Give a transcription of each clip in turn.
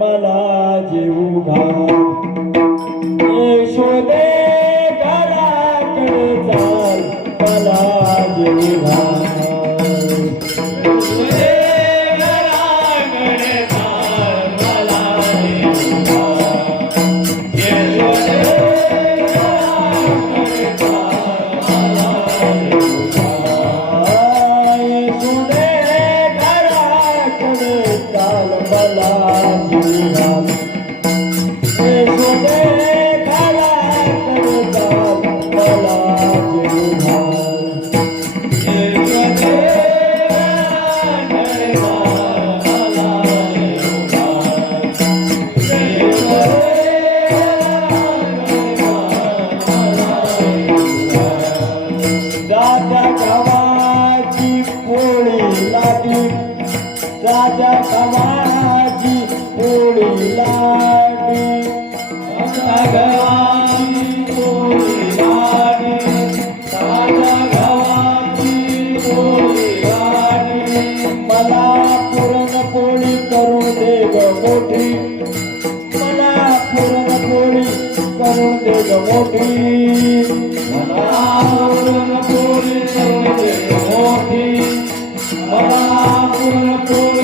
मला कण चाल Oh, my God.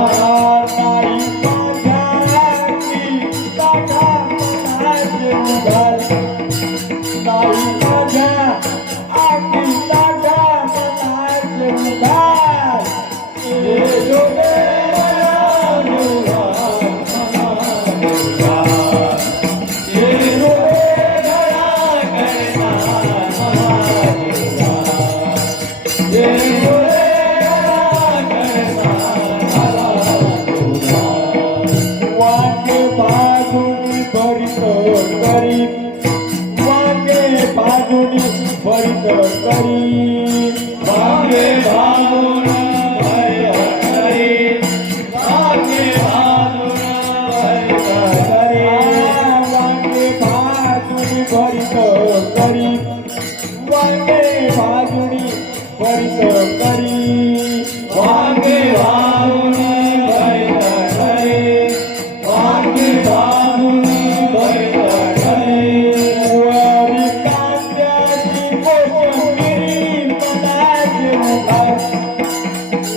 ભાગુની પરિચર કરી ભાગે ભાગુના કરી વાગે ભાગણી પરિચર કરી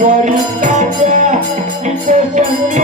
Sorry, Tata, to a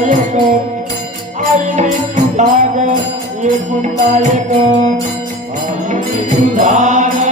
नायक आई मी तुझा तुझा